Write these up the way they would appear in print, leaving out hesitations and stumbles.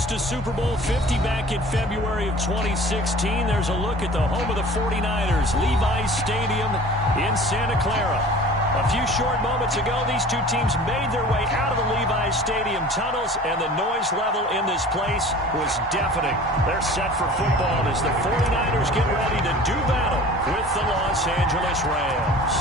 host to Super Bowl 50 back in February of 2016. There's a look at the home of the 49ers, Levi's Stadium in Santa Clara. A few short moments ago, these two teams made their way out of the Levi's Stadium tunnels, and the noise level in this place was deafening. They're set for football as the 49ers get ready to do battle with the Los Angeles Rams.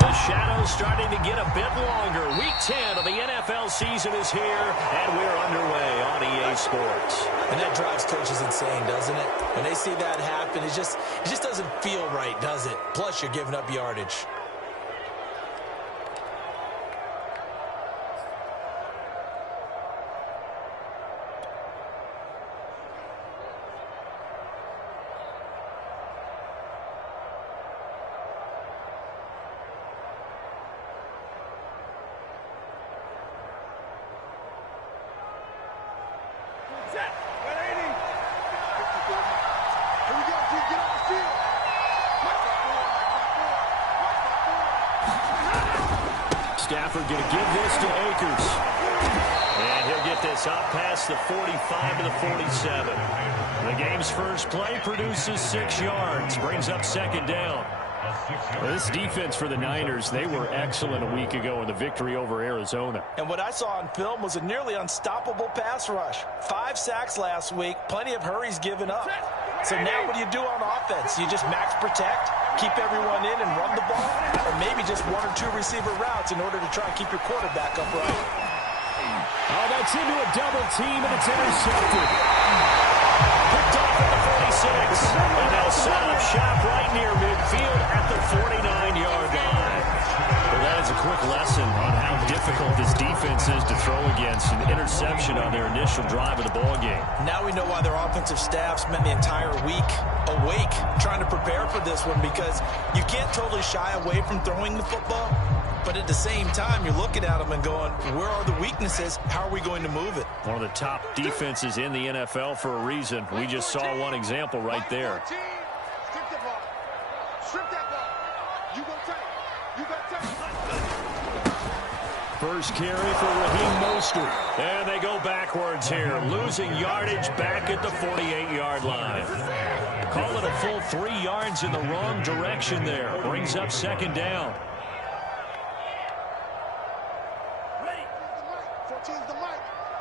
The shadow's starting to get a bit longer. Week 10 of the NFL season is here, and we're underway on EA Sports. And that drives coaches insane, doesn't it? When they see that happen, it just doesn't feel right, does it? Plus, you're giving up yardage. Stafford going to give this to Akers. And he'll get this up past the 45 to the 47. The game's first play produces 6 yards. Brings up second down. Well, this defense for the Niners, they were excellent a week ago in the victory over Arizona. And what I saw on film was a nearly unstoppable pass rush. 5 sacks last week, plenty of hurries given up. So now what do you do on offense? You just max protect, keep everyone in and run the ball? Or maybe just 1 or 2 receiver routes in order to try and keep your quarterback upright? Oh, that's into a double team, and it's intercepted. Picked off at the 46. And they'll set up shop right near midfield at the 49-yard line. Well, that is a quick lesson on how difficult this defense is to throw against. An interception on their initial drive of the ballgame. Now we know why their offensive staff spent the entire week awake trying to prepare for this one, because you can't totally shy away from throwing the football. But at the same time, you're looking at them and going, where are the weaknesses? How are we going to move it? One of the top defenses in the NFL for a reason. We just saw one example right there. Strip that ball. Strip that ball. You gonna take. You gonna take. First carry for Raheem Mostert. And they go backwards here, losing yardage back at the 48-yard line. Call it a full 3 yards in the wrong direction there. Brings up second down. 14's the mic.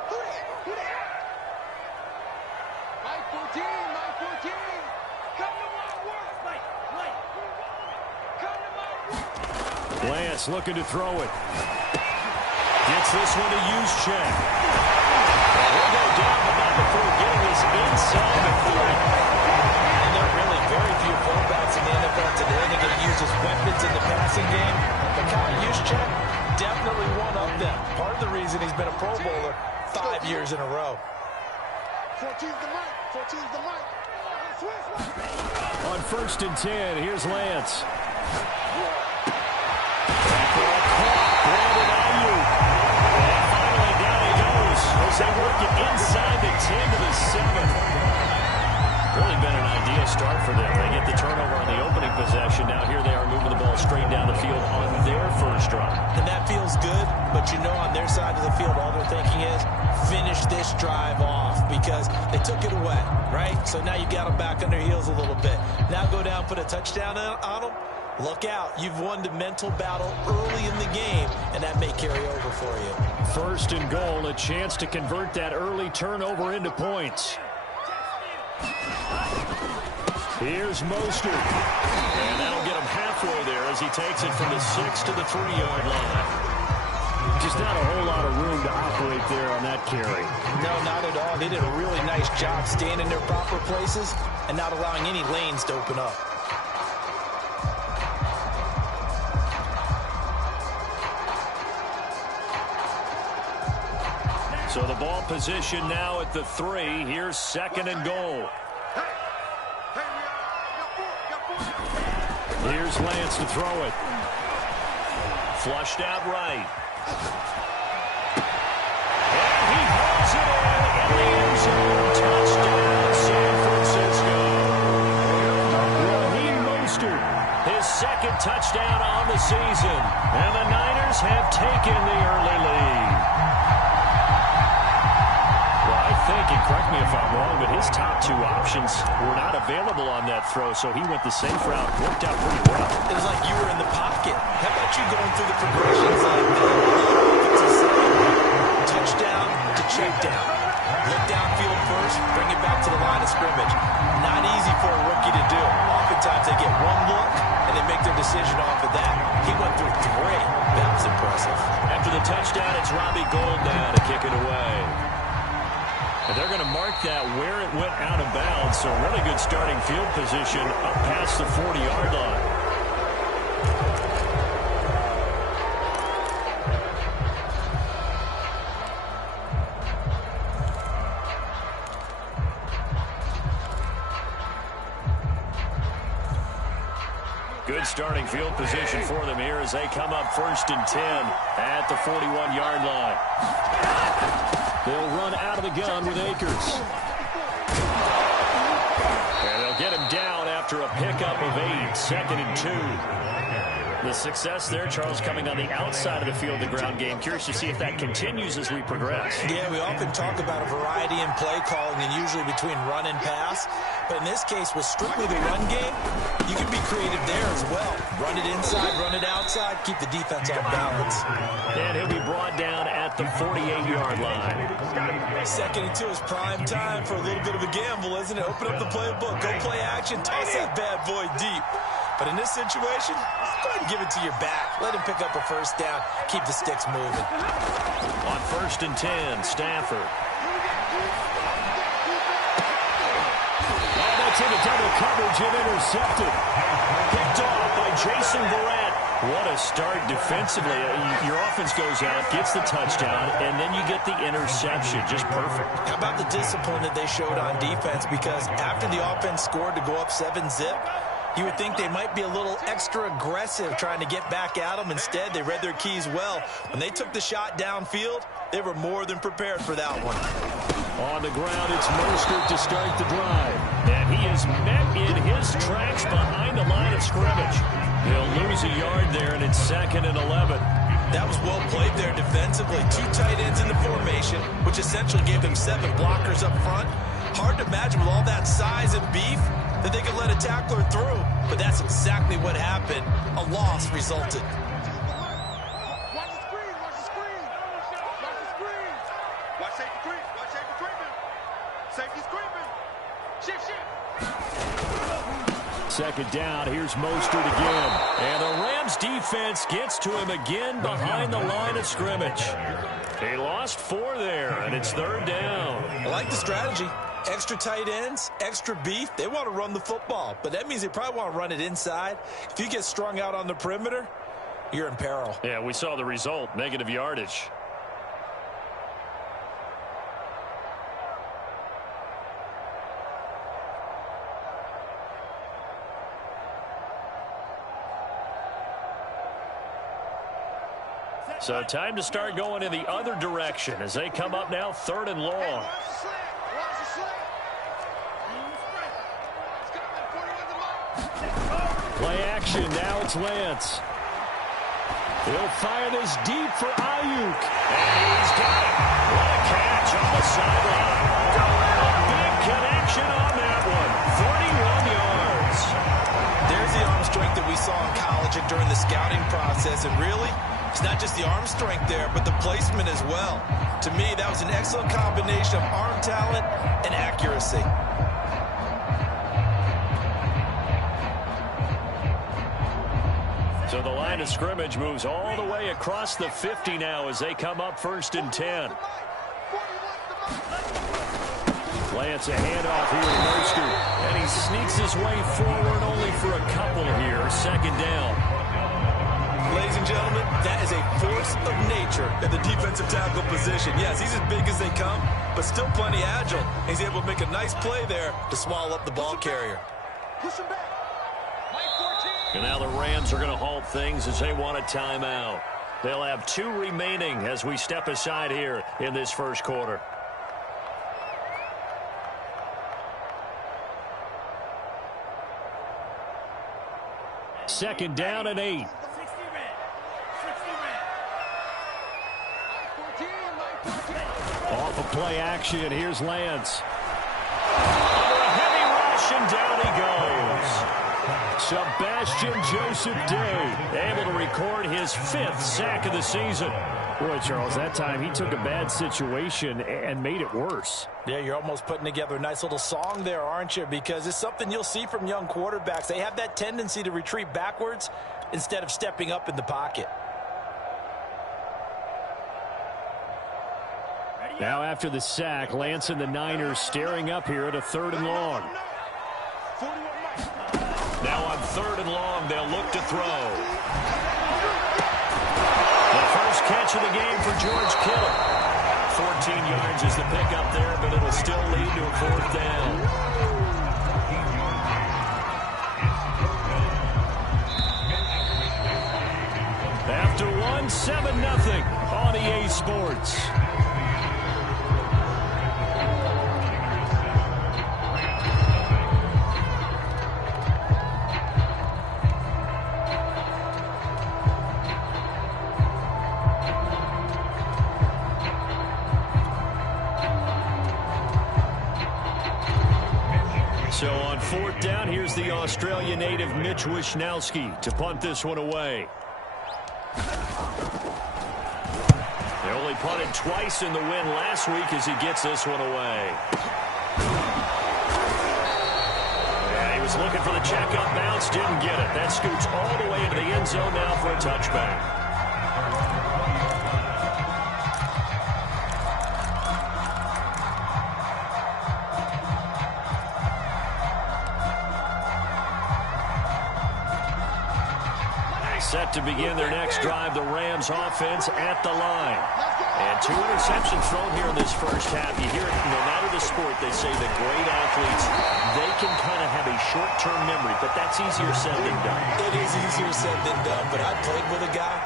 Who that? Who that? Mike 14, Mike 14. Come to my work. Mike, Mike. Come to my work. Lance looking to throw it. Gets this one to Juszczyk. He'll go down, but not before getting his inside the 40. And there are really very few fullbacks in the NFL today that get used as weapons in the passing game. But Kyle Juszczyk, definitely one of them. Part of the reason he's been a Pro Bowler 5 years in a row. 14's the mic. 14's the mic. On 1st and 10, here's Lance. They work it inside the 10 to the 7. Really been an ideal start for them. They get the turnover on the opening possession. Now here they are moving the ball straight down the field on their first drive. And that feels good, but you know on their side of the field all they're thinking is finish this drive off, because they took it away, right? So now you got them back on their heels a little bit. Now go down, put a touchdown on them. Look out. You've won the mental battle early in the game, and that may carry over for you. 1st and goal, a chance to convert that early turnover into points. Here's Mostert. And that'll get him halfway there as he takes it from the 6 to the 3-yard line. Just not a whole lot of room to operate there on that carry. No, not at all. They did a really nice job staying in their proper places and not allowing any lanes to open up. So the ball position now at the 3. Here's 2nd and goal. Here's Lance to throw it. Flushed out right. And he holds it in the end zone. Touchdown, San Francisco. Raheem Mostert, his 2nd touchdown on the season. And the Niners have taken the early lead. I think, incredibly options were not available on that throw, so he went the safe route. Worked out pretty well. It was like you were in the pocket. How about you going through the progressions like that? Touchdown to check down. Look downfield first, bring it back to the line of scrimmage. Not easy for a rookie to do. Oftentimes they get one look, and they make their decision off of that. He went through 3. That was impressive. After the touchdown, it's Robbie Gould now to kick it away. And they're going to mark that where it went out of bounds, so really good starting field position up past the 40-yard line. Good starting field position for them here as they come up 1st and 10 at the 41-yard line. They'll run out of the gun with Akers. And they'll get him down after a pickup of 8, 2nd and 2. The success there, Charles, coming on the outside of the field, the ground game. Curious to see if that continues as we progress. Yeah, we often talk about a variety in play calling and usually between run and pass. But in this case, with strictly the run game, you can be creative there as well. Run it inside, run it outside, keep the defense on balance. And he'll be brought down at the 48-yard line. 2nd and 2 is prime time for a little bit of a gamble, isn't it? Open up the playbook, go play action, toss that bad boy deep. But in this situation, go ahead and give it to your back. Let him pick up a 1st down, keep the sticks moving. On 1st and 10, Stafford. Into double coverage and intercepted. Picked off by Jason Verrett. What a start defensively. Your offense goes out, gets the touchdown, and then you get the interception. Just perfect. How about the discipline that they showed on defense? Because after the offense scored to go up 7-zip, you would think they might be a little extra aggressive trying to get back at them. Instead, they read their keys well. When they took the shot downfield, they were more than prepared for that one. On the ground, it's Mostert to start the drive. And he is met in his tracks behind the line of scrimmage. He'll lose a yard there, and it's 2nd and 11. That was well played there defensively. 2 tight ends in the formation, which essentially gave them 7 blockers up front. Hard to imagine with all that size and beef that they could let a tackler through. But that's exactly what happened. A loss resulted. Second down, here's Mostert again. And the Rams defense gets to him again behind the line of scrimmage. They lost 4 there, and it's 3rd down. I like the strategy. Extra tight ends, extra beef. They want to run the football, but that means they probably want to run it inside. If you get strung out on the perimeter, you're in peril. Yeah, we saw the result, negative yardage. So time to start going in the other direction as they come up now 3rd and long. Play action. Now it's Lance. He'll fire this deep for Ayuk. And he's got it. What a catch on the sideline. A big connection on that one. 31 yards. There's the arm strength that we saw in college and during the scouting process. And really, it's not just the arm strength there, but the placement as well. To me, that was an excellent combination of arm talent and accuracy. So the line of scrimmage moves all the way across the 50 now as they come up 1st and 10. Lance a handoff here to Mostert. And he sneaks his way forward only for a couple here. 2nd down. Ladies and gentlemen, that is a force of nature at the defensive tackle position. Yes, he's as big as they come, but still plenty agile. He's able to make a nice play there to swallow up the ball carrier. Push him back. Mike 14. And now the Rams are going to halt things as they want a timeout. They'll have 2 remaining as we step aside here in this 1st quarter. Second down and 8. Off of play action, here's Lance. Under a heavy completion. Down he goes. Sebastian Joseph Day able to record his 5th sack of the season. Boy, Charles, that time he took a bad situation and made it worse. Yeah, you're almost putting together a nice little song there, aren't you? Because it's something you'll see from young quarterbacks. They have that tendency to retreat backwards instead of stepping up in the pocket. Now after the sack, Lance and the Niners staring up here at a 3rd and long. Now on 3rd and long, they'll look to throw. The first catch of the game for George Kittle. 14 yards is the pickup there, but it'll still lead to a 4th down. After 1, 7-0 on EA Sports. So on 4th down, here's the Australia native Mitch Wishnowsky to punt this one away. They only punted twice in the win last week as he gets this one away. Yeah, he was looking for the checkup bounce, didn't get it. That scoots all the way into the end zone now for a touchback. Set to begin their next drive, the Rams offense at the line. And 2 interceptions thrown here in this first half. You hear it, no matter the sport, they say that great athletes, they can kind of have a short-term memory, but that's easier said than done. It is easier said than done, but I played with a guy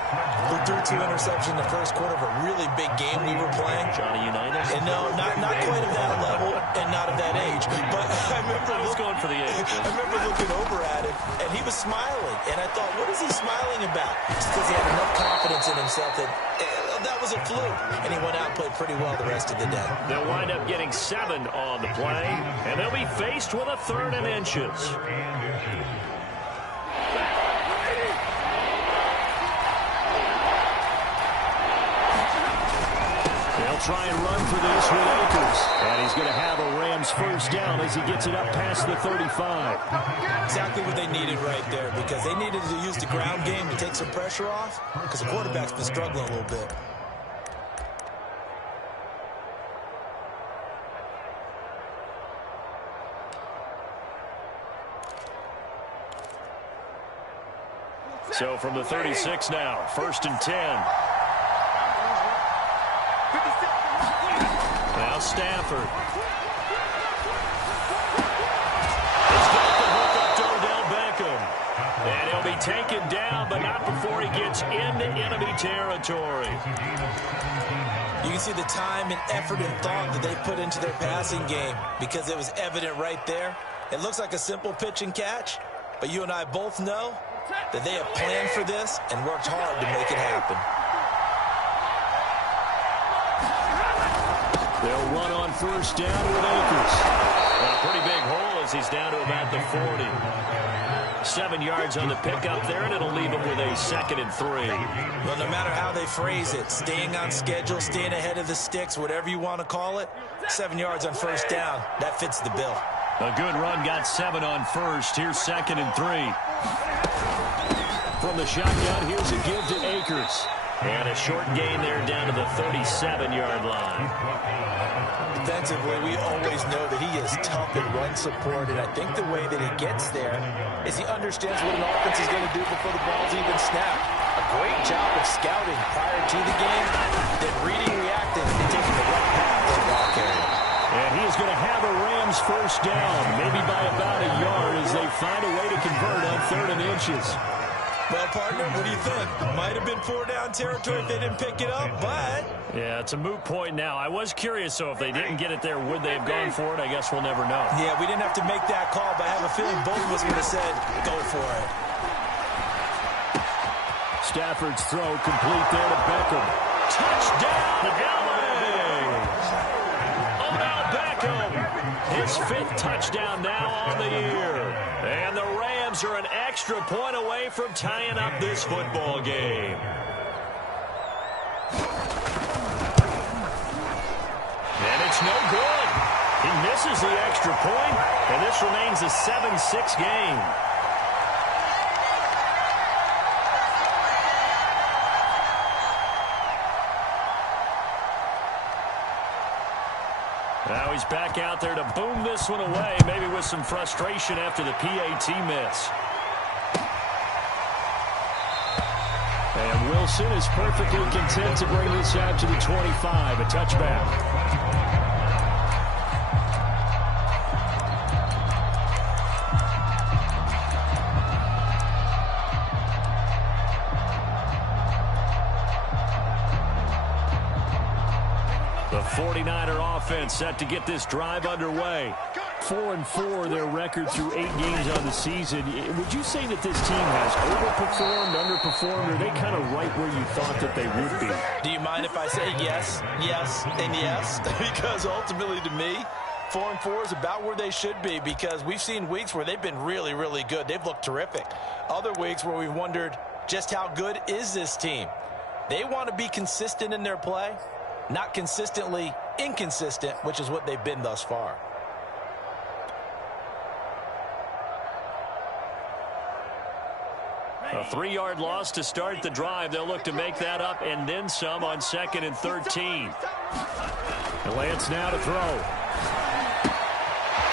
who threw 2 interceptions in the first quarter of a really big game we were playing. Johnny Unitas? And no, not quite of that level and not of that age, but I remember going for the age. I remember looking over at him, and he was smiling, and I thought, what is he smiling about? Just because he had enough confidence in himself that that was a fluke, and he went out and played pretty well the rest of the day. They'll wind up getting 7 on the play, and they'll be faced with a 3rd and inches. They'll try and run for this with Akers. And he's going to have a Rams first down as he gets it up past the 35. Exactly what they needed right there, because they needed to use the ground game to take some pressure off, because the quarterback's been struggling a little bit. So from the 36 now, 1st and 10. Now Stafford. He's got the hook up to Odell Beckham. And he'll be taken down, but not before he gets into enemy territory. You can see the time and effort and thought that they put into their passing game, because it was evident right there. It looks like a simple pitch and catch, but you and I both know that they have planned for this and worked hard to make it happen. They'll run on first down with Akers. A pretty big hole as he's down to about the 40. 7 yards on the pickup there, and it'll leave him with a 2nd and 3. Well, no matter how they phrase it, staying on schedule, staying ahead of the sticks, whatever you want to call it, 7 yards on first down, that fits the bill. A good run, got 7 on first. Here's 2nd and 3. From the shotgun, here's a give to Akers. And a short gain there down to the 37-yard line. Defensively, we always know that he is tough at run support, and I think the way that he gets there is he understands what an offense is going to do before the ball's even snapped. A great job of scouting prior to the game, then reading, reacting, and taking the right path to the ball carrier. And he is going to have a Rams first down, maybe by about a yard as they find a way to convert on 3rd and inches. Well, partner, what do you think? Might have been 4-down territory if they didn't pick it up, but... Yeah, it's a moot point now. I was curious, so if they didn't get it there, would they have gone for it? I guess we'll never know. Yeah, we didn't have to make that call, but I have a feeling both of us would have said, go for it. Stafford's throw complete there to Beckham. Touchdown, LA! Odell Beckham. his 5th touchdown now on the year. And the Rams are an extra point away from tying up this football game. And it's no good. He misses the extra point, and this remains a 7-6 game. Now he's back out there to boom this one away, maybe with some frustration after the PAT miss. And Wilson is perfectly content to bring this out to the 25, a touchback. The 49er offense set to get this drive underway. 4-4 their record through 8 games on the season. Would you say that this team has overperformed, underperformed, or are they kind of right where you thought that they would be? Do you mind if I say yes, yes, and yes? Because ultimately to me, 4-4 is about where they should be, because we've seen weeks where they've been really, really good. They've looked terrific. Other weeks where we've wondered just how good is this team. They want to be consistent in their play. Not consistently inconsistent, which is what they've been thus far. A 3-yard loss to start the drive. They'll look to make that up and then some on 2nd and 13. And Lance now to throw.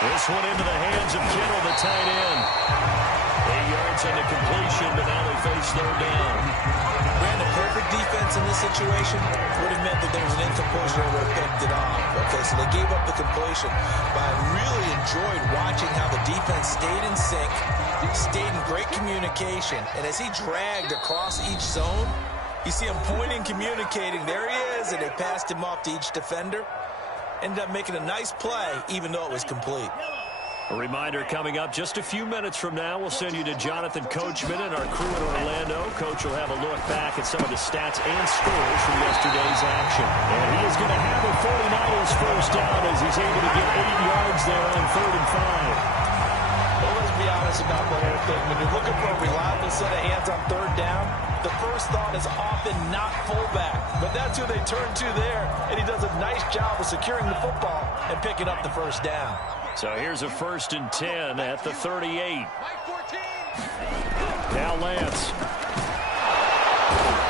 This one into the hands of Kittle, the tight end. 8 yards on the completion, but now they face 3rd down. Brandon, perfect defense in this situation would have meant that there was an incompletion that would have picked it off. Okay, so they gave up the completion. But I really enjoyed watching how the defense stayed in sync, stayed in great communication. And as he dragged across each zone, you see him pointing, communicating. There he is, and they passed him off to each defender. Ended up making a nice play, even though it was complete. A reminder coming up just a few minutes from now. We'll send you to Jonathan Coachman and our crew in Orlando. Coach will have a look back at some of the stats and scores from yesterday's action. And he is going to have the 49ers first down as he's able to get 8 yards there on 3rd and 5. Well, let's be honest about the whole thing. When you're looking for a reliable set of hands on 3rd down, the first thought is often not fullback. But that's who they turn to there. And he does a nice job of securing the football and picking up the first down. So here's a 1st and 10 at the 38. Now Lance.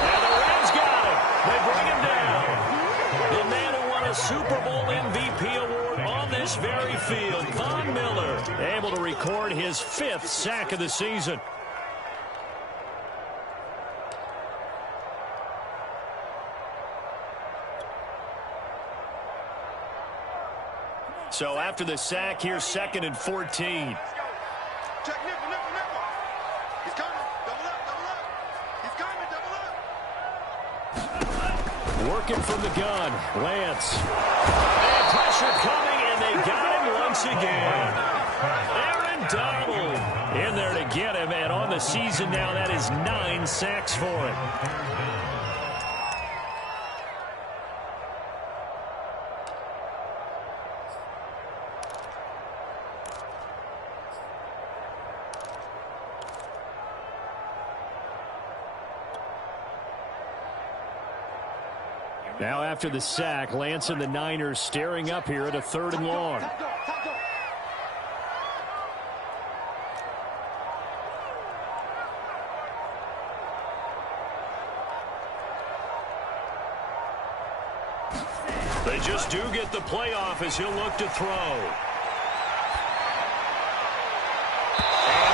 And the Rams got him. They bring him down. The man who won a Super Bowl MVP award on this very field, Von Miller, able to record his 5th sack of the season. So after the sack, here's 2nd and 14. Check nickel. He's coming. Double up. He's coming. Double up. Working from the gun, Lance. And pressure coming, and they got him once again. Aaron Donald in there to get him, and on the season now, that is 9 sacks for him. Now after the sack, Lance and the Niners staring up here at a 3rd and long. They just do get the playoff as he'll look to throw. And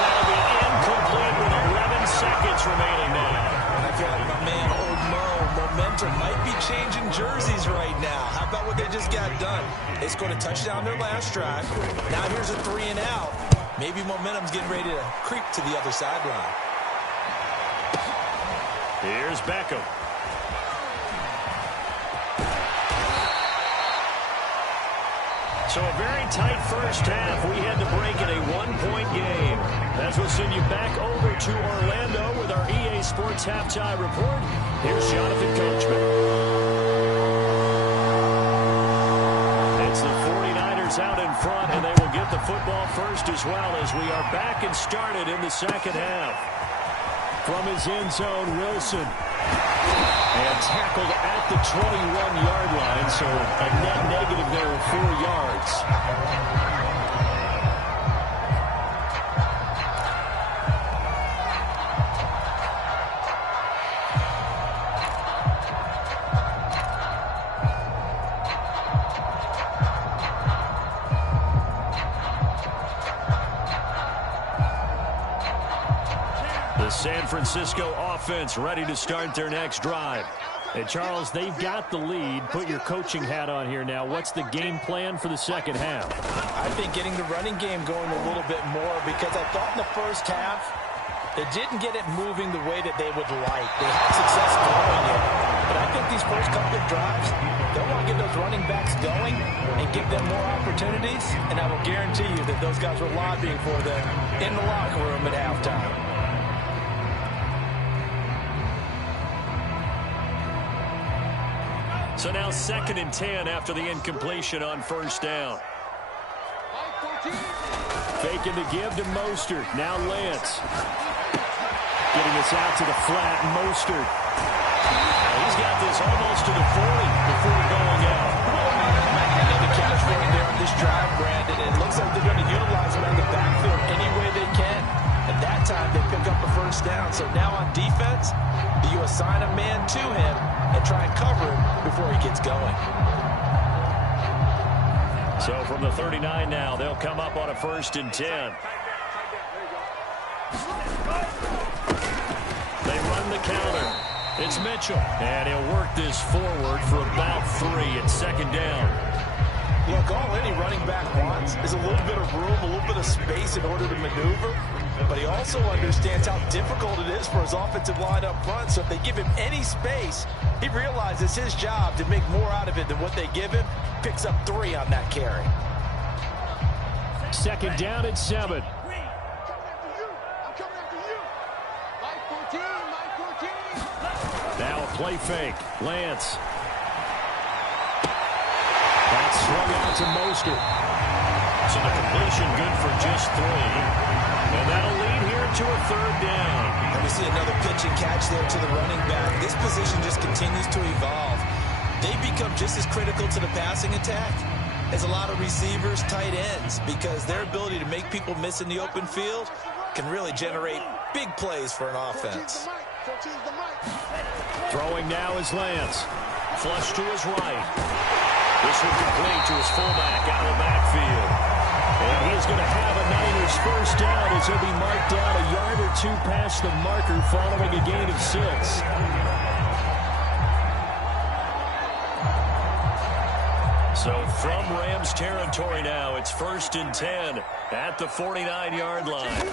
that'll be incomplete with 11 seconds remaining now. I feel like my man, Old Mo, momentum might be changing jerseys right now. How about what they just got done? They scored a touchdown their last drive. Now here's a 3 and out. Maybe momentum's getting ready to creep to the other sideline. Here's Beckham. So a very tight first half. We had to break in a 1-point game. As we'll send you back over to Orlando with our EA Sports Halftime Report. Here's Jonathan Coachman. It's the 49ers out in front, and they will get the football first as well as we are back and started in the second half. From his end zone, Wilson. And tackled at the 21-yard line, so a net negative there of 4 yards. The San Francisco offense ready to start their next drive. And, Charles, they've got the lead. Put your coaching hat on here now. What's the game plan for the second half? I think getting the running game going a little bit more, because I thought in the first half they didn't get it moving the way that they would like. They had success doing it. But I think these first couple of drives, they'll want to get those running backs going and give them more opportunities. And I will guarantee you that those guys were lobbying for them in the locker room at halftime. So now 2nd and 10 after the incompletion on first down. Faking the give to Mostert. Now Lance. Getting this out to the flat. Mostert. He's got this almost to the 40 before going out. Another catch for him there on this drive, Brandon. And it looks like they're going to utilize him in the backfield any way they can. At that time, they pick up a first down. So now on defense, do you assign a man to him and try and cover him before he gets going? So from the 39 now, they'll come up on a 1st and 10. They run the counter. It's Mitchell. And he'll work this forward for about 3 at 2nd down. Look, all any running back wants is a little bit of room, a little bit of space in order to maneuver. But he also understands how difficult it is for his offensive line up front. So if they give him any space, he realizes his job to make more out of it than what they give him. Picks up 3 on that carry. 2nd down and 7. Now a play fake. Lance. That's swung out to Mostert. So the completion good for just 3. And that'll lead here to a 3rd down. And we see another pitch and catch there to the running back. This position just continues to evolve. They become just as critical to the passing attack as a lot of receivers, tight ends, because their ability to make people miss in the open field can really generate big plays for an offense. Throwing now is Lance. Flush to his right. This one complete to his fullback out of the backfield. And he is going to have a Niners first down as he'll be marked down a yard or 2 past the marker following a gain of 6. So from Rams territory now, it's 1st and 10 at the 49-yard line.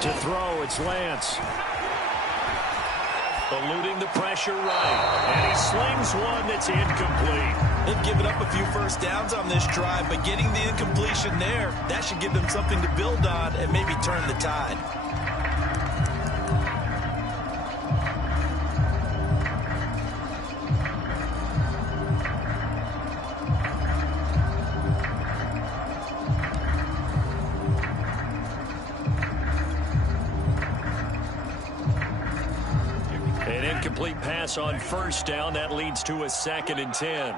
To throw, it's Lance. Eluding the pressure right. And he slings one that's incomplete. They've given up a few first downs on this drive, but getting the incompletion there, that should give them something to build on and maybe turn the tide. An incomplete pass on first down. That leads to a 2nd and 10.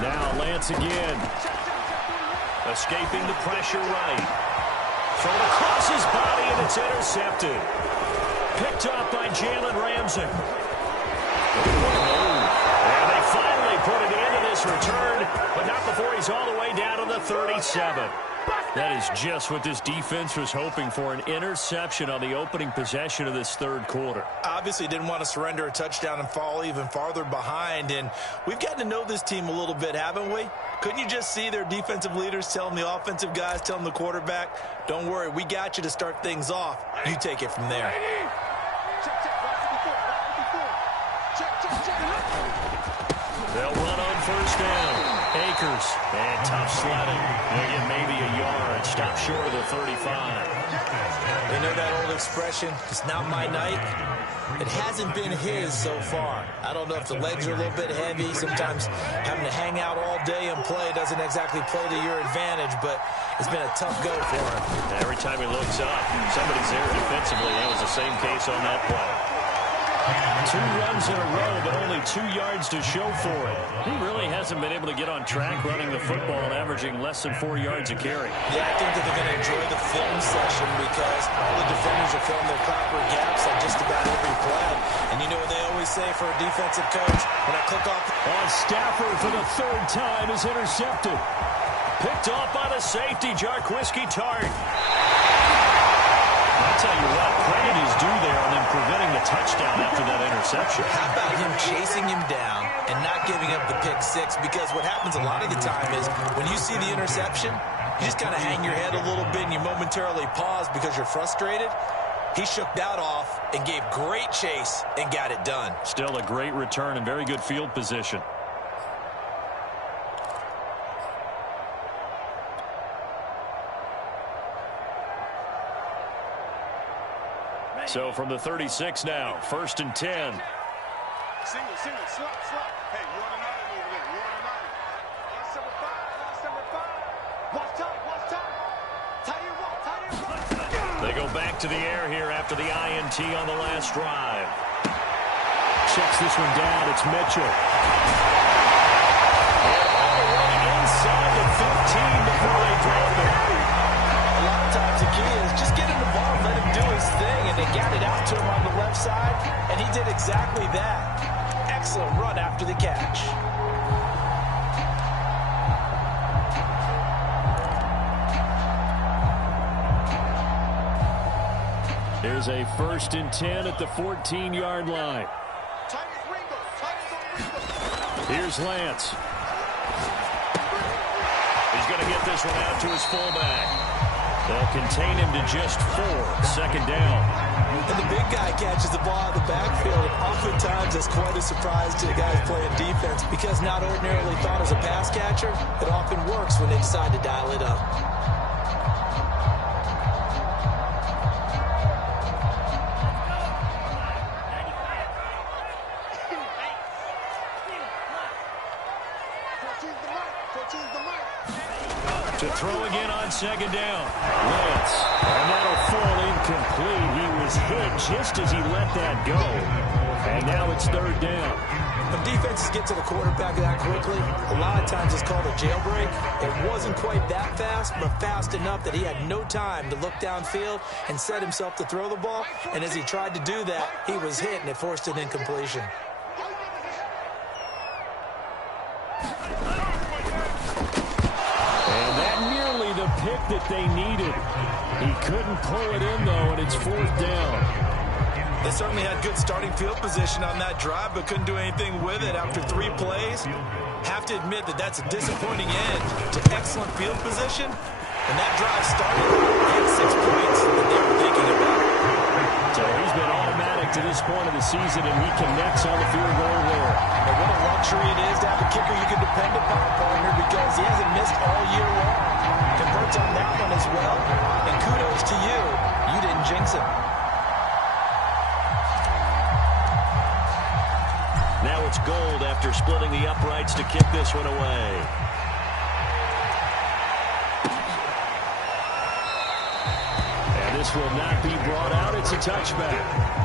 Now Lance again. Escaping the pressure right. Thrown across his body, and it's intercepted. Picked up by Jalen Ramsey. And they finally put it into this return, but not before he's all the way down to the 37. That is just what this defense was hoping for, an interception on the opening possession of this 3rd quarter. Obviously didn't want to surrender a touchdown and fall even farther behind, and we've gotten to know this team a little bit, haven't we? Couldn't you just see their defensive leaders telling the offensive guys, telling the quarterback, don't worry, we got you to start things off. You take it from there. They'll run on first down. Akers, and tough sledding. They get maybe a yard. Stop short of the 35. They know that old expression, it's not my night. It hasn't been his so far. I don't know if the legs are a little bit heavy. Sometimes having to hang out all day and play doesn't exactly play to your advantage, but it's been a tough go for him. Every time he looks up, somebody's there defensively. That was the same case on that play. 2 runs in a row, but only 2 yards to show for it. He really hasn't been able to get on track running the football, averaging less than 4 yards a carry. Yeah, I think that they're going to enjoy the film session because all the defenders are filling their proper gaps on just about every play. And you know what they always say for a defensive coach? When I click off... Stafford for the 3rd time is intercepted. Picked off by the safety, Jarquiski Tart. I'll tell you what, credit is due there on them preventing the touchdown after that interception. How about him chasing him down and not giving up the pick 6? Because what happens a lot of the time is when you see the interception, you just kind of hang your head a little bit and you momentarily pause because you're frustrated. He shook that off and gave great chase and got it done. Still a great return and very good field position. So from the 36 now, 1st and 10. Single, slot. Hey, you on another over there. You on another. Lost number 5. Watch time. Tie you. They go back to the air here after the INT on the last drive. Checks this one down. It's Mitchell. All the way inside the 15 before they drop it. A lot of times the key is just get him the ball and let him do his thing, and they got it out to him on the left side, and he did exactly that. Excellent run after the catch. There's a 1st and 10 at the 14-yard line. Here's Lance. He's going to get this one out to his fullback. They'll contain him to just 4. 2nd down. And the big guy catches the ball out of the backfield. And oftentimes, that's quite a surprise to the guys playing defense because not ordinarily thought as a pass catcher, it often works when they decide to dial it up. To throw again on 2nd down. Lance. And that'll fall incomplete. He was hit just as he let that go. And now it's 3rd down. When defenses get to the quarterback that quickly, a lot of times it's called a jailbreak. It wasn't quite that fast, but fast enough that he had no time to look downfield and set himself to throw the ball. And as he tried to do that, he was hit, and it forced an incompletion. Pick that they needed. He couldn't pull it in, though, and it's 4th down. They certainly had good starting field position on that drive, but couldn't do anything with it after 3 plays. Have to admit that that's a disappointing end to excellent field position. And that drive started at 6 points that they were thinking about. So he's been automatic to this point of the season, and he connects on the field goal there. And what a luxury it is to have a kicker you can depend upon, partner, because he hasn't missed all year long. Converts on that one as well. And kudos to you. You didn't jinx him. Now it's Gold after splitting the uprights to kick this one away. And this will not be brought out. It's a touchback.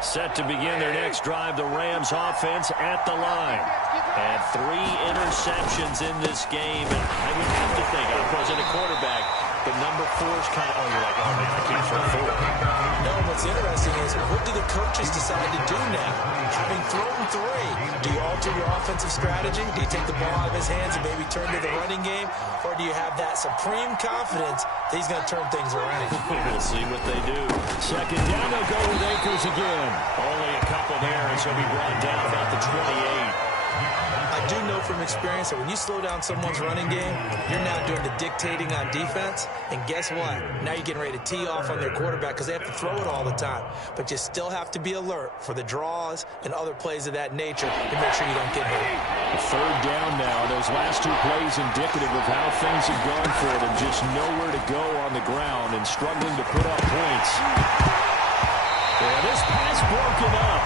Set to begin their next drive, the Rams offense at the line. And 3 interceptions in this game. And I would have to think, I was in a quarterback, but number 4 is kind of, oh, you're like, oh, man, I can't throw 4. No, what's interesting is what do the coaches decide to do now? Having thrown 3, do you alter your offensive strategy? Do you take the ball out of his hands and maybe turn to the running game? Or do you have that supreme confidence that he's going to turn things around? We'll see what they do. Second down, they'll go with Akers again. Only a couple there, and so he'll be brought down about the 28. I do know from experience that when you slow down someone's running game, you're now doing the dictating on defense. And guess what? Now you're getting ready to tee off on their quarterback because they have to throw it all the time. But you still have to be alert for the draws and other plays of that nature to make sure you don't get hit. The third down now. Those last 2 plays indicative of how things have gone for them. Just nowhere to go on the ground and struggling to put up points. Yeah, this pass broken up.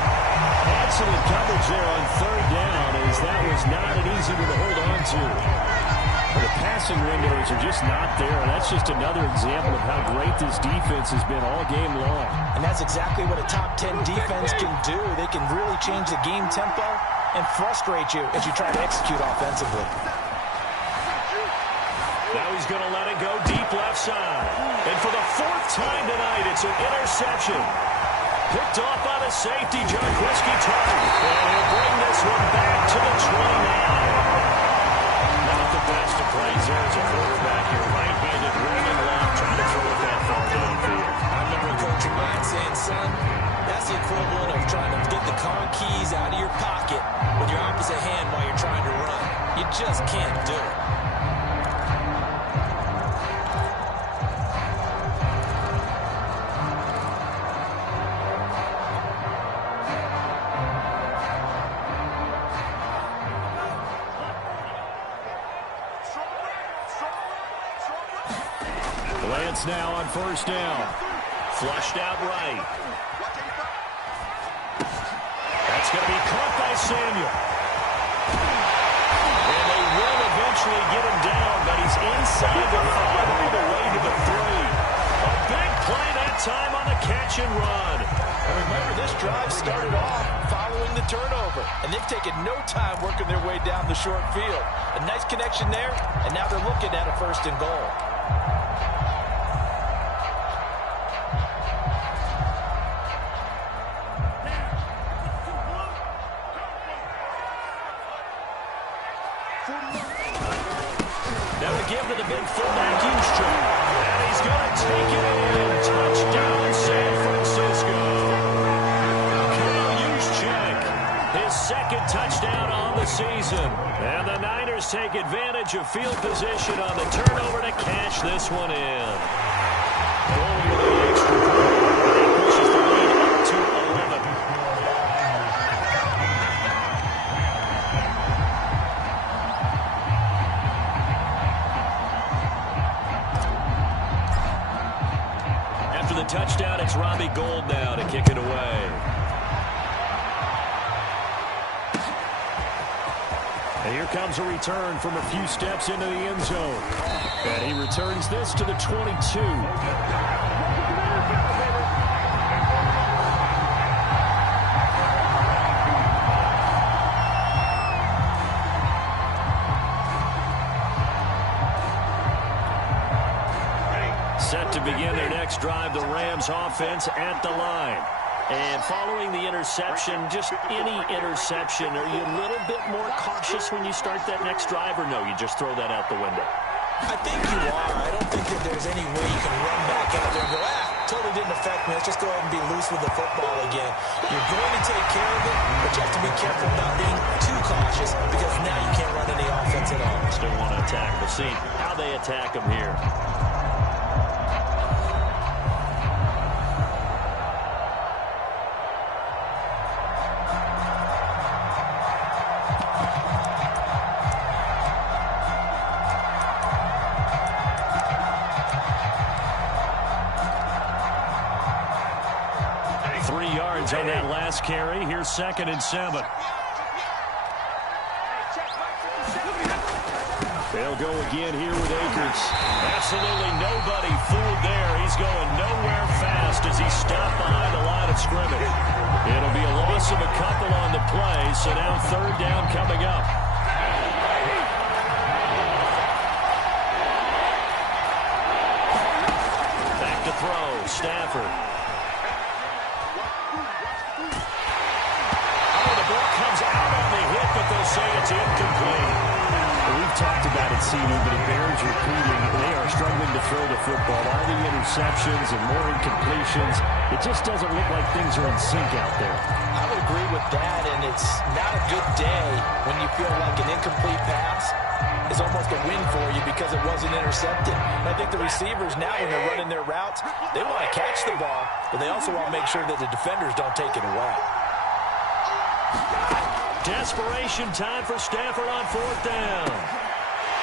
Excellent coverage there on third down, as that was not an easy one to hold on to. The passing windows are just not there. That's just another example of how great this defense has been all game long. And that's exactly what a top 10 defense can do. They can really change the game tempo and frustrate you as you try to execute offensively. Now he's going to let it go deep left side. And for the 4th time tonight, it's an interception. Picked off by the safety, Jarquiski Tartt. And he'll bring this one back to the 29. Not the best of plays there as a quarterback. You're right-handed, rolling left, trying to throw it that far downfield. I remember Coach Ryan saying, son, that's the equivalent of trying to get the car keys out of your pocket with your opposite hand while you're trying to run. You just can't do it. Lance now on first down. Flushed out right. That's going to be caught by Samuel. And they will eventually get him down, but he's inside the 5 all the way to the 3. A big play that time on the catch and run. And remember, this drive started off following the turnover, and they've taken no time working their way down the short field. A nice connection there, and now they're looking at a 1st and goal. Give to the big fullback, Houston. And he's going to take it in. Touchdown, San Francisco. Kyle Juszczyk, his 2nd touchdown on the season. And the Niners take advantage of field position on the turnover to cash this one in. Going with the extra point. That pushes the lead up to 11. Touchdown, it's Robbie Gould now to kick it away. And here comes a return from a few steps into the end zone. And he returns this to the 22. Set to begin their next drive, the Rams offense at the line. And following the interception, just any interception, are you a little bit more cautious when you start that next drive, or no, you just throw that out the window? I think you are. I don't think that there's any way you can run back out there and go, totally didn't affect me. Let's just go ahead and be loose with the football again. You're going to take care of it, but you have to be careful about being too cautious because now you can't run any offense at all. Still want to attack. We'll see how they attack them here. On that last carry, here's 2nd and 7. They'll go again here with Akers. Absolutely nobody fooled there. He's going nowhere fast as he stopped behind the line of scrimmage. It'll be a loss of a couple on the play, so now 3rd down coming up. throw. Stafford. Oh, the ball comes out on the hit, but they'll say it's incomplete. We've talked about it, CD, but it bears repeating. They are struggling to throw the football. All the interceptions and more incompletions. It just doesn't look like things are in sync out there. I would agree with that, and it's not a good day when you feel like an incomplete pass is almost a win for you because it wasn't intercepted. And I think the receivers now, when they're running their routes, they want to catch the ball, but they also want to make sure that the defenders don't take it away. Desperation time for Stafford on 4th down.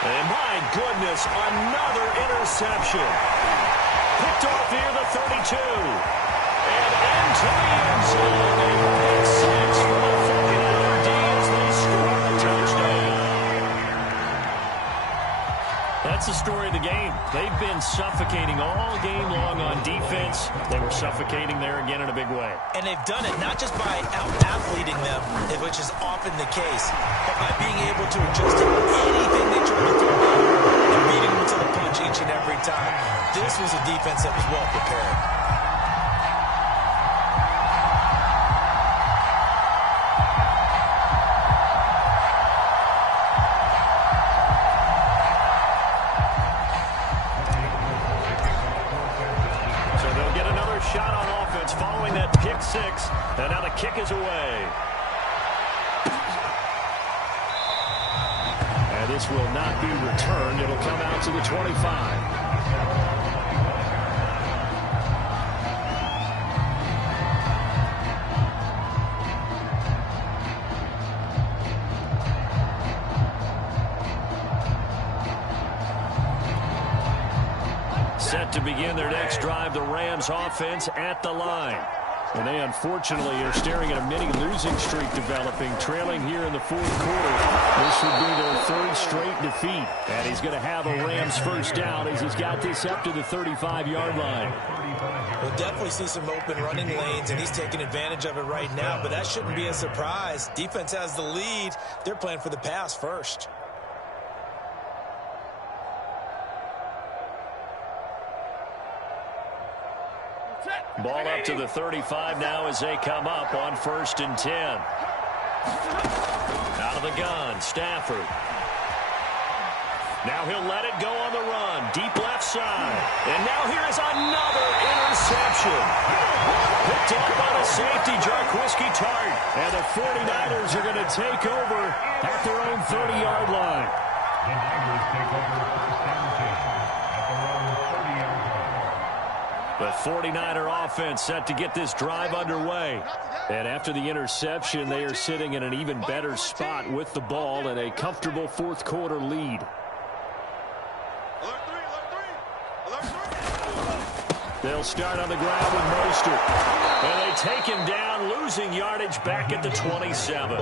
And my goodness, another interception. Picked off near the 32. And into the end zone. A pick six for the 49er D as they score a touchdown. That's the story of the game. They've been suffocating all game long on defense. They were suffocating there again in a big way. And they've done it not just by out-athleting them, which is often the case, but by being able to adjust to anything they try to throw and beating them to the punch each and every time. This was a defense that was well prepared. Shot on offense following that pick six, and now the kick is away. And this will not be returned. It'll come out to the 25. Set to begin their next drive, the Rams offense at the line. And they unfortunately are staring at a mini losing streak developing, trailing here in the 4th quarter. This would be their 3rd straight defeat. And he's going to have a Rams first down as he's got this up to the 35-yard line. We'll definitely see some open running lanes, and he's taking advantage of it right now, but that shouldn't be a surprise. Defense has the lead. They're playing for the pass first. Ball up to the 35 now as they come up on 1st and 10. Out of the gun, Stafford. Now he'll let it go on the run. Deep left side. And now here is another interception. Picked up by the safety, Jarquiski Tart. And the 49ers are going to take over at their own 30-yard line. The 49er offense set to get this drive underway. And after the interception, they are sitting in an even better spot with the ball and a comfortable 4th quarter lead. They'll start on the ground with Mostert. And they take him down, losing yardage back at the 27.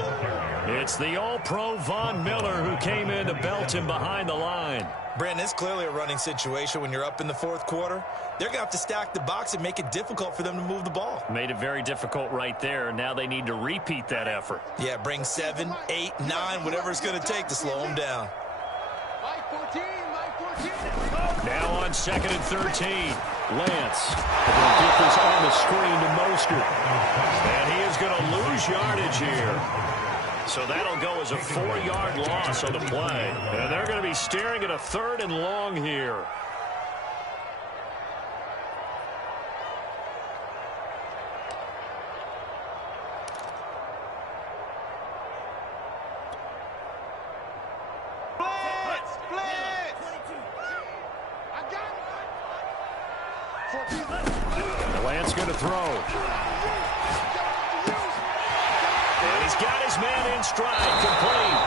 It's the All-Pro Von Miller who came in to belt him behind the line. Brandon, it's clearly a running situation when you're up in the 4th quarter. They're going to have to stack the box and make it difficult for them to move the ball. Made it very difficult right there. Now they need to repeat that effort. Yeah, bring 7, 8, 9, whatever it's going to take to slow them down. Now on 2nd and 13. Lance will get this on the screen to Mostert. And he is going to lose yardage here. So that'll go as a 4-yard loss on the play. And they're going to be staring at a 3rd and long here. Lance going to throw. And he's got his man in stride, complete.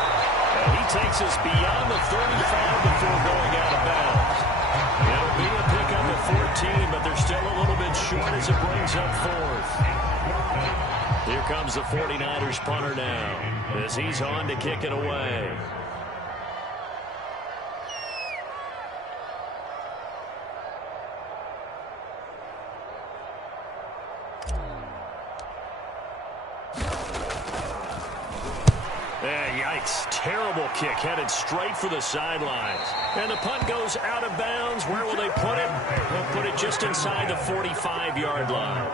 And he takes us beyond the 35 before going out of bounds. It'll be a pickup at 14, but they're still a little bit short as it brings up 4th. Here comes the 49ers punter now as he's on to kick it away. Yikes. Terrible kick headed straight for the sidelines. And the punt goes out of bounds. Where will they put it? They'll put it just inside the 45-yard line.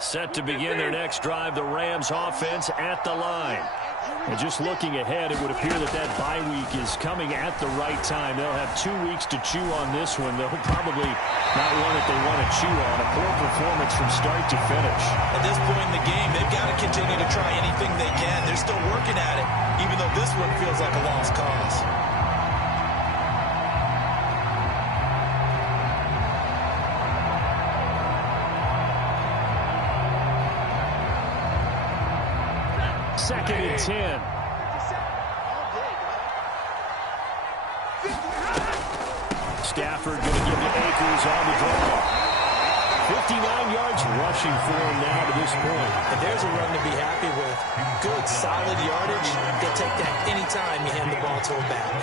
Set to begin their next drive, the Rams offense at the line. And just looking ahead, it would appear that bye week is coming at the right time. They'll have 2 weeks to chew on this one. They'll probably not one that they want to chew on. A poor performance from start to finish. At this point in the game, they've got to continue to try anything they can. They're still working at it, even though this one feels like a lost cause. Second and 10. Stafford going to give the Akers on the draw. 59 yards rushing for him now to this point. But there's a run to be happy with. Good, solid yardage. They'll take that anytime you hand the ball to a back.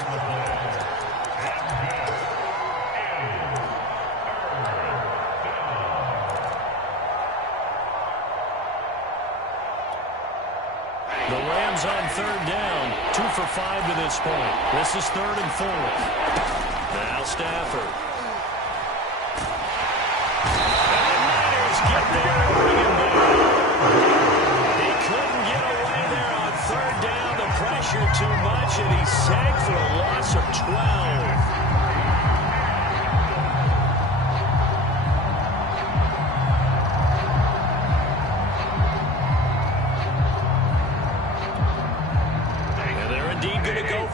The Rams on third down, 2 for 5 to this point. This is 3rd and 4. Now Stafford. And the Niners get there and bring him down. He couldn't get away there on third down. The pressure too much, and he's sacked for a loss of 12.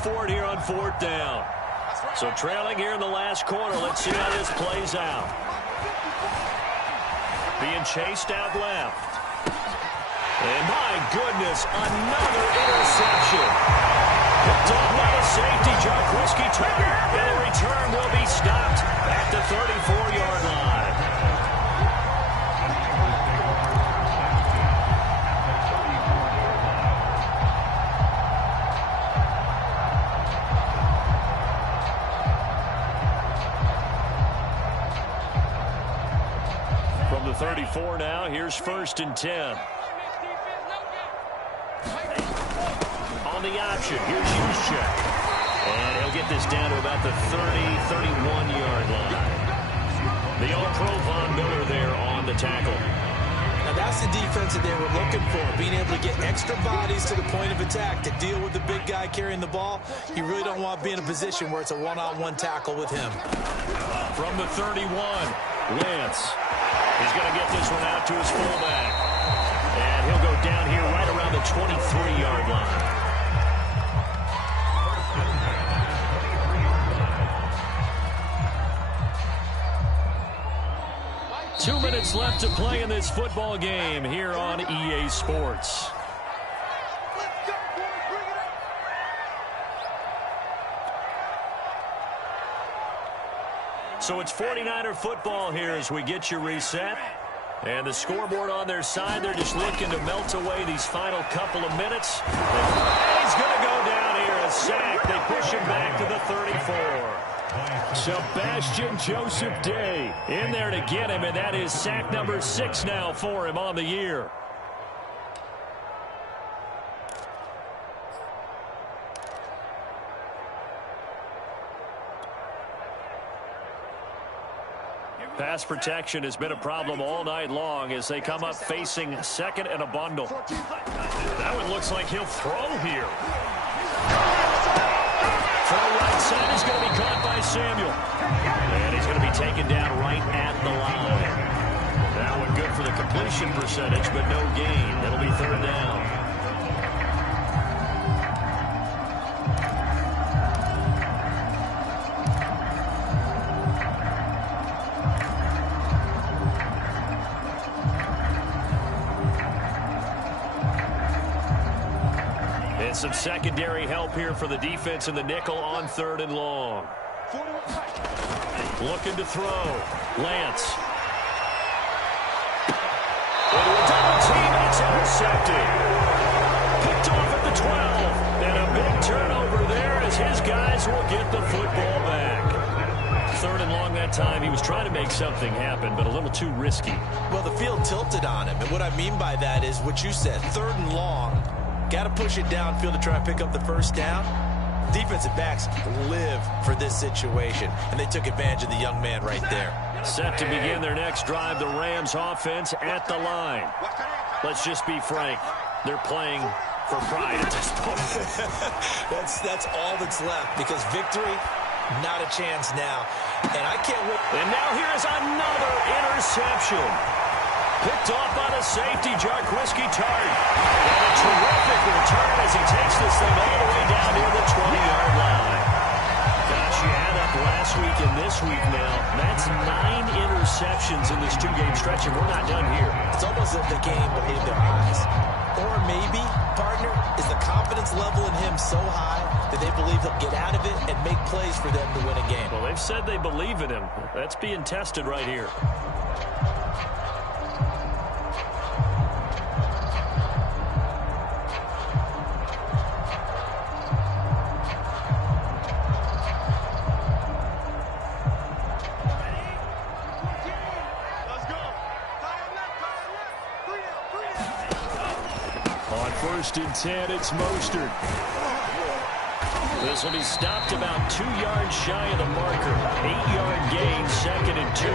For it here on 4th down. So trailing here in the last quarter. Let's see how this plays out. Being chased out left. And my goodness, another interception. Picked off by the safety, Jarquiski Turner. And the return will be stopped at the 34-yard line. From the 34 now, here's 1st and 10. On the option, here's Juszczyk. And he'll get this down to about the 31-yard line. The All-Pro Von Miller there on the tackle. Now that's the defense that they were looking for, being able to get extra bodies to the point of attack to deal with the big guy carrying the ball. You really don't want to be in a position where it's a one-on-one tackle with him. From the 31, Lance. He's going to get this one out to his fullback. And he'll go down here right around the 23-yard line. Two minutes left to play in this football game here on EA Sports. So it's 49er football here as we get you reset. And the scoreboard on their side, they're just looking to melt away these final couple of minutes. And he's going to go down here, a sack. They push him back to the 34. Sebastian Joseph Day in there to get him, and that is sack number 6 now for him on the year. Pass protection has been a problem all night long as they come up facing second and a bundle. That one looks like he'll throw here. Throw right side is going to be caught by Samuel. And he's going to be taken down right at the line. That one good for the completion percentage, but no gain. It'll be 3rd down. Some secondary help here for the defense in the nickel on 3rd and long. Looking to throw. Lance. Into a double team, and it's intercepted. Picked off at the 12. And a big turnover there as his guys will get the football back. 3rd and long that time. He was trying to make something happen, but a little too risky. Well, the field tilted on him. And what I mean by that is what you said. 3rd and long. Got to push it downfield to try and pick up the first down. Defensive backs live for this situation, and they took advantage of the young man right there. Set to begin their next drive, the Rams offense at the line. Let's just be frank. They're playing for pride at this point. That's all that's left, because victory, not a chance now. And I can't wait. And now here is another interception. Picked off by the safety, Jarquiski Tart. And a terrific return as he takes this thing all the way down near the 20-yard line. Gosh, you add up last week and this week now. That's 9 interceptions in this 2-game stretch, and we're not done here. It's almost like the game believed their eyes. Or maybe, partner, is the confidence level in him so high that they believe he'll get out of it and make plays for them to win a game. Well, they've said they believe in him. That's being tested right here. On 1st and 10, it's Mostert. This will be stopped about 2 yards shy of the marker. 8-yard gain, 2nd and 2.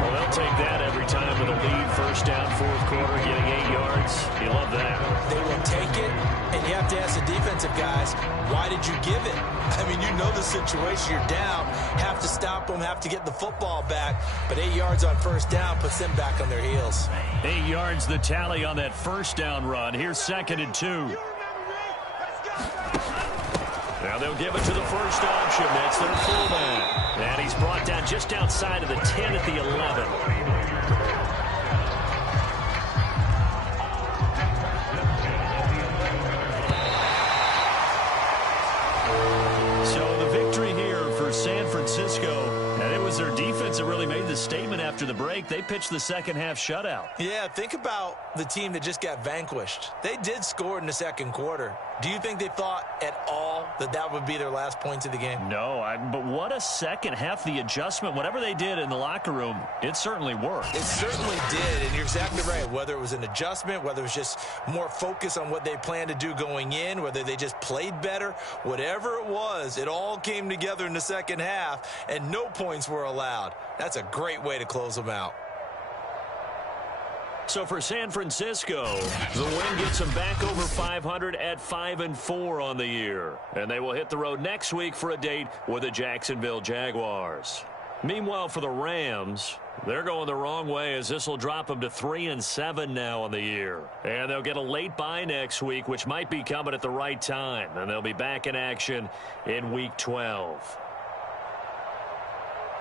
Well, they'll take that every time with a lead. 1st down, 4th quarter, getting 8 yards. You love that. They will take it, and you have to ask the defensive guys, why did you give it? I mean, you know the situation. You're down. Have to stop them, have to get the football back. But 8 yards on 1st down puts them back on their heels. 8 yards the tally on that 1st down run. Here's 2nd and 2. Now they'll give it to the first option. That's their fullback. And he's brought down just outside of the 10 at the 11. So the victory here for San Francisco. And it was their defense that really made the statement after the break. They pitched the second-half shutout. Yeah, think about the team that just got vanquished. They did score in the 2nd quarter. Do you think they thought at all that that would be their last points of the game? No, but what a second half. The adjustment, whatever they did in the locker room, it certainly worked. It certainly did, and you're exactly right. Whether it was an adjustment, whether it was just more focus on what they planned to do going in, whether they just played better, whatever it was, it all came together in the 2nd half, and no points were allowed. That's a great way to close them out. So for San Francisco, the win gets them back over 500 at 5-4 on the year. And they will hit the road next week for a date with the Jacksonville Jaguars. Meanwhile, for the Rams, they're going the wrong way as this will drop them to 3-7 now on the year. And they'll get a late bye next week, which might be coming at the right time. And they'll be back in action in Week 12.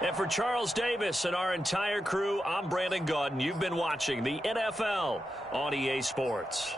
And for Charles Davis and our entire crew, I'm Brandon Gaudin. You've been watching the NFL on EA Sports.